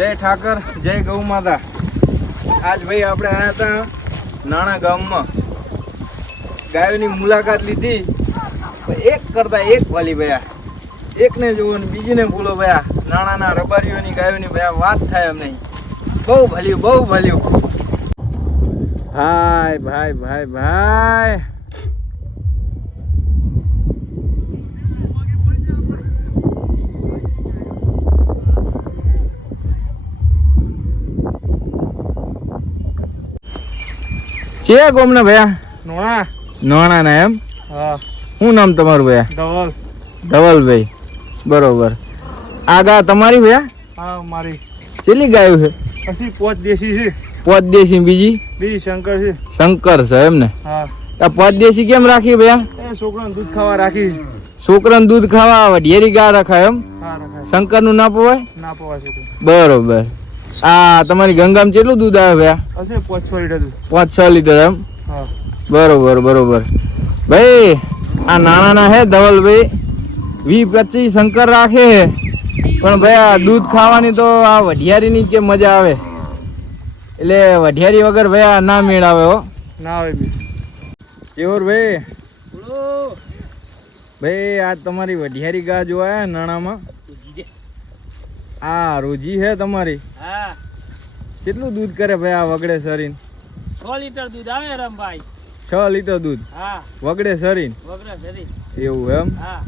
જય ઠાકર, જય ગૌ માતા। આજ ભાઈ આપણે આવ્યા હતા નાના ગામમાં, ગાયોની મુલાકાત લીધી। એક કરતા એક વાલી ભયા, એકને જોવો ને બીજીને ભૂલો ભયા। નાના રબારીઓની ગાયોની ભયા વાત થાય એમ નહીં। બહુ ભલ્યું, બહુ ભલ્યું। ભાઈ ભાઈ ભાઈ ભાઈ, છે કોમને ભયા? નોણા નોણા ના એમ? હા। શું નામ તમારું ભયા? ધવલ। ધવલભાઈ, બરોબર। આ ગા તમારી ભયા? હા મારી। કેટલી ગાયો છે? પછી પોચ દેશી છે। પોત દેશી, બીજી શંકર છે। શંકર છે એમ ને? હા। આ પોત દેશી કેમ રાખી ભયા? એ છોકરાને દૂધ ખાવા રાખી। છોકરાને દૂધ ખાવા વઢિયારી ગા રખાય એમ? હા રખાય। શંકર નું ના પવાય? ના પવાય છોકરું। બરોબર। આ તમારી ગંગામાં કેટલું દૂધ આવે ભયા? હશે 5-6 લીટર દૂધ। 5-6 લીટર એમ? હા। બરોબર બરોબર ભાઈ। આ નાના હે ધવલભાઈ, 20-25 શંકર રાખે હે, પણ ભાઈ આ દૂધ ખાવાની તો આ વઢિયારીની કે મજા આવે, એટલે વઢિયારી વગર ભાઈ આ ના મેળ આવે હો। ના આવે બી। કેવર ભાઈ, ભાઈ આ તમારી વઢિયારી ગા જોયા નાણામાં? આ રોજી હે તમારી? હા। કેટલું દૂધ કરે ભાઈ આ વગડે સરીને? 6 લીટર દૂધ આવે રમભાઈ। 6 લીટર દૂધ હા વગડે સરીને? વગડા સરી। એવું એમ? હા।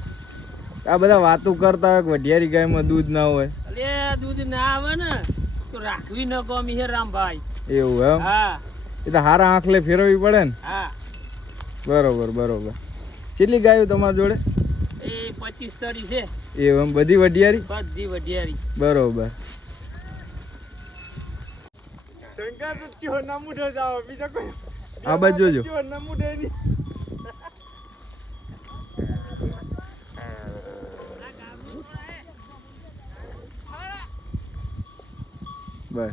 આ બધા વાતો કરતા હોય કે વઢિયારી ગાયમાં દૂધ ના હોય। અલે દૂધ ના આવે ને તો રાખવી ન ગમી હે રામભાઈ। એવું એમ? હા। એ તો હારા આંખલે ફેરવવી પડે ને? હા। બરોબર બરોબર। કેટલી ગાયો તમારી જોડે? એ 25-30 છે। એવું એમ? બધી વઢિયારી? બધી વઢિયારી। બરોબર। શંકર તો ચો ના મુઢો જાવ, બીજા કોઈ આ બાજુ જોજો। ચો ના મુઢે ની। બસ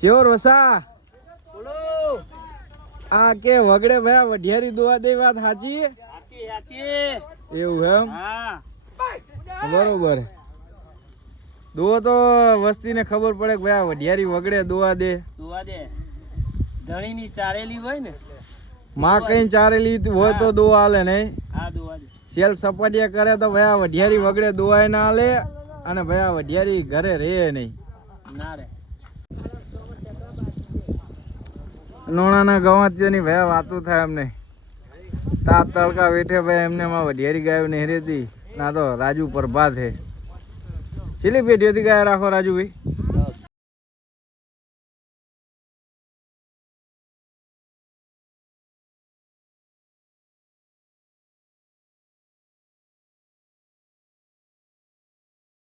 ચેવર વસા, આ કે વગડે ભયા વઢિયારી દોવા દે, વાત સાચી? સાચી સાચી। એવું એમ? હા। બરોબર। દોવા તો વસ્તીને ખબર પડે કે ભાઈ આ વઢિયારી વગડે દોવા દે। દોવા દે, ધણીની ચાળેલી હોય ને, માં કઈ ચારેલી હોય તો દોવા હાલે નહીં? હા દોવા દે। સેલ સપાટિયા કરે તો ભાઈ આ વઢિયારી વગડે દોવાય ના હાલે, અને ભાઈ આ વઢિયારી ઘરે રહે નહીં। ના રે। નોણાના ગવાતીઓની ભાઈ વાતો થાય એમને। તાપ તડકા વેઠે ભાઈ એમને માં વઢિયારી ગાયો નહીં રહેતી ના, તો રાજુ પ્રભાત હે। કેટલી પેઢીઓથી ગાય રાખો રાજુભાઈ?